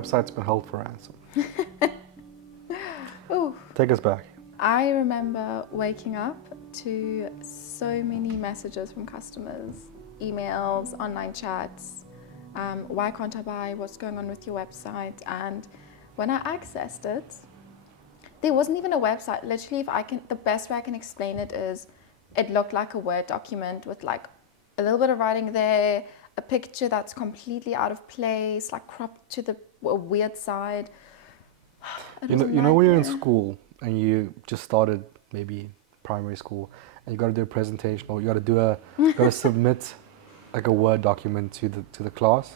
website's been held for ransom. Ooh. Take us back. I remember waking up to so many messages from customers, emails, online chats. Why can't I buy? What's going on with your website? And when I accessed it, there wasn't even a website. Literally, the best way I can explain it is, it looked like a Word document with like a little bit of writing there, a picture that's completely out of place, like cropped to a weird side. You know when you're in school and you just started maybe primary school and you got to do a presentation, or you got to submit like a Word document to the class,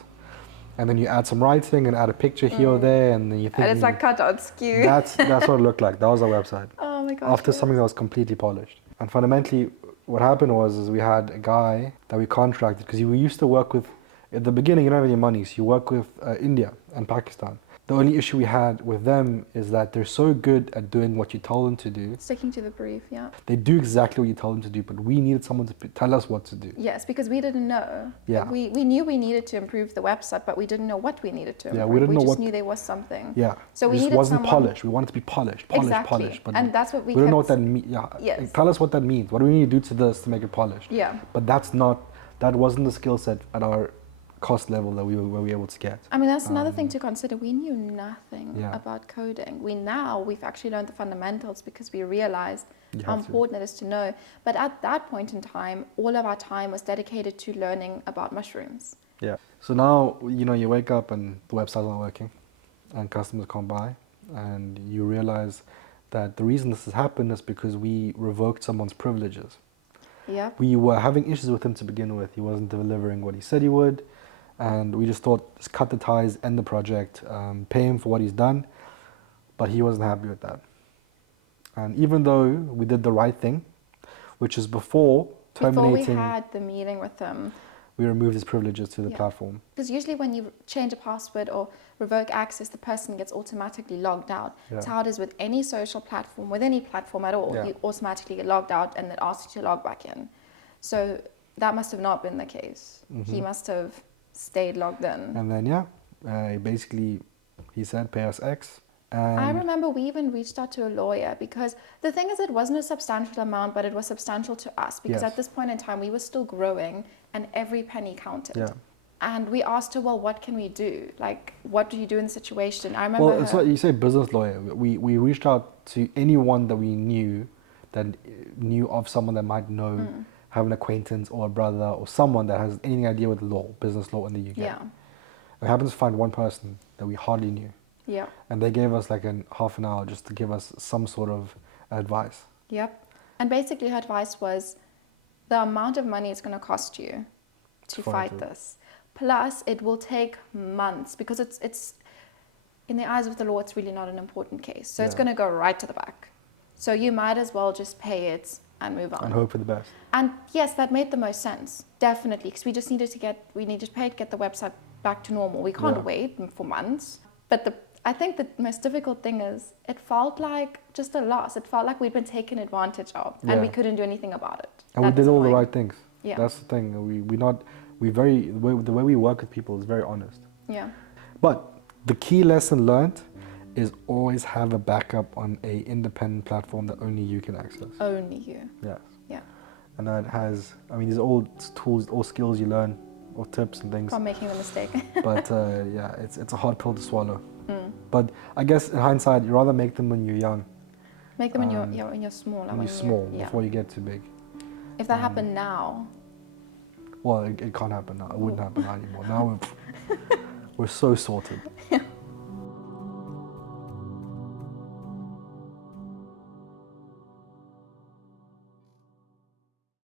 and then you add some writing and add a picture here or there, and then you think, and it's like cut out skew. That's what it looked like. That was our website. Oh my gosh. After something that was completely polished. And fundamentally, what happened was we had a guy that we contracted, because we used to work with, at the beginning you don't have any money, so you work with India and Pakistan. The only issue we had with them is that they're so good at doing what you tell them to do. Sticking to the brief, yeah. They do exactly what you tell them to do, but we needed someone to tell us what to do. Yes, because we didn't know. Yeah. We knew we needed to improve the website, but we didn't know what we needed to improve. Yeah, we didn't know just what. knew there was something. Yeah. So we it just needed wasn't someone. polished. We wanted to be polished. Exactly. But and that's what we don't know what that means. Yeah. Yes. Tell us what that means. What do we need to do to this to make it polished? Yeah. But that wasn't the skill set at our cost level that we were able to get. I mean, that's another thing to consider. We knew nothing Yeah. about coding. We've actually learned the fundamentals because we realized how important it is to know. But at that point in time, all of our time was dedicated to learning about mushrooms. Yeah. So now, you wake up and the website's not working and customers can't buy, and you realize that the reason this has happened is because we revoked someone's privileges. Yeah. We were having issues with him to begin with. He wasn't delivering what he said he would. And we just thought, just cut the ties, end the project, pay him for what he's done. But he wasn't happy with that. And even though we did the right thing, which is before terminating... Before we had the meeting with him, we removed his privileges to the platform. Because usually when you change a password or revoke access, the person gets automatically logged out. Yeah. That's how it is with any social platform, with any platform at all. Yeah. You automatically get logged out and it asks you to log back in. So that must have not been the case. Mm-hmm. He must have stayed logged in. And then, basically, he said, pay us X. And I remember we even reached out to a lawyer, because the thing is, it wasn't a substantial amount, but it was substantial to us, because Yes. at this point in time, we were still growing and every penny counted. Yeah. And we asked her, well, what can we do? Like, what do you do in the situation? I remember Well, it's like you say business lawyer. We reached out to anyone that we knew of someone that might know, have an acquaintance or a brother or someone that has any idea with the law, business law in the UK. Yeah. We happened to find one person that we hardly knew. Yeah. And they gave us like half an hour just to give us some sort of advice. Yep. And basically her advice was, the amount of money it's going to cost you to fight this. Plus, it will take months, because it's in the eyes of the law, it's really not an important case. So it's going to go right to the back. So you might as well just pay it and move on. And hope for the best. And yes, that made the most sense, definitely, because we just needed to get the website back to normal. We can't wait for months. But I think the most difficult thing is, it felt like just a loss. It felt like we'd been taken advantage of, and we couldn't do anything about it. And we did all the right things. Yeah. That's the thing. The way we work with people is very honest. Yeah. But the key lesson learned is always have a backup on a independent platform that only you can access. Only you. Yes. Yeah. And that has, these are all tools, all skills you learn, or tips and things. From making the mistake. But it's a hard pill to swallow. But I guess in hindsight, you rather make them when you're young. Make them when you're small. When you're small, before you get too big. If that happened now. Well, it can't happen now. It wouldn't happen now anymore. Now we're so sorted.